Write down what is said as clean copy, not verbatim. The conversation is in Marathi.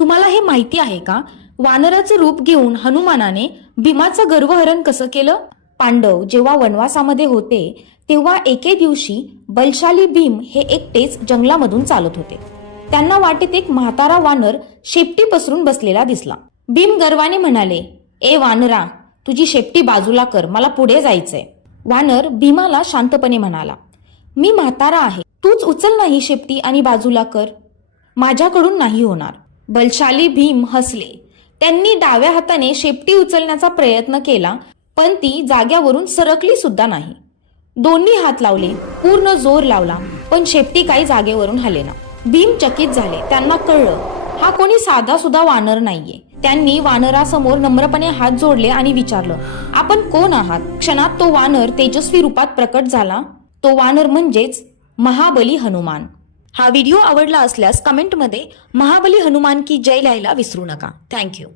तुम्हाला हे माहिती आहे का? वानराचं रूप घेऊन हनुमानाने भीमाचं गर्वहरण कसं केलं? पांडव जेव्हा वनवासामध्ये होते तेव्हा एके दिवशी बलशाली भीम हे एकटेच जंगलामधून चालत होते. त्यांना वाटेत एक म्हातारा वानर शेपटी पसरून बसलेला दिसला. भीम गर्वाने म्हणाले, ए वानरा, तुझी शेपटी बाजूला कर, मला पुढे जायचंय. वानर भीमाला शांतपणे म्हणाला, मी म्हातारा आहे, तूच उचल ना ही शेपटी आणि बाजूला कर. माझ्याकडून नाही होणार. बलशाली भीम हसले. त्यांनी डाव्या हाताने शेपटी उचलण्याचा प्रयत्न केला, पण ती जाग्यावरून सरकली सुद्धा नाही. दोन्ही हात लावले, पूर्ण जोर लावला, पण शेपटी काही जागेवरून हलेना. भीम चकित झाले. त्यांना कळलं, हा कोणी साधा सुद्धा वानर नाहीये. त्यांनी वानरासमोर नम्रपणे हात जोडले आणि विचारलं, आपण कोण आहात? क्षणात तो वानर तेजस्वी रूपात प्रकट झाला. तो वानर म्हणजेच महाबली हनुमान. हा व्हिडिओ आवडला असल्यास कमेंटमध्ये महाबली हनुमान की जय लिहायला विसरू नका. थँक्यू.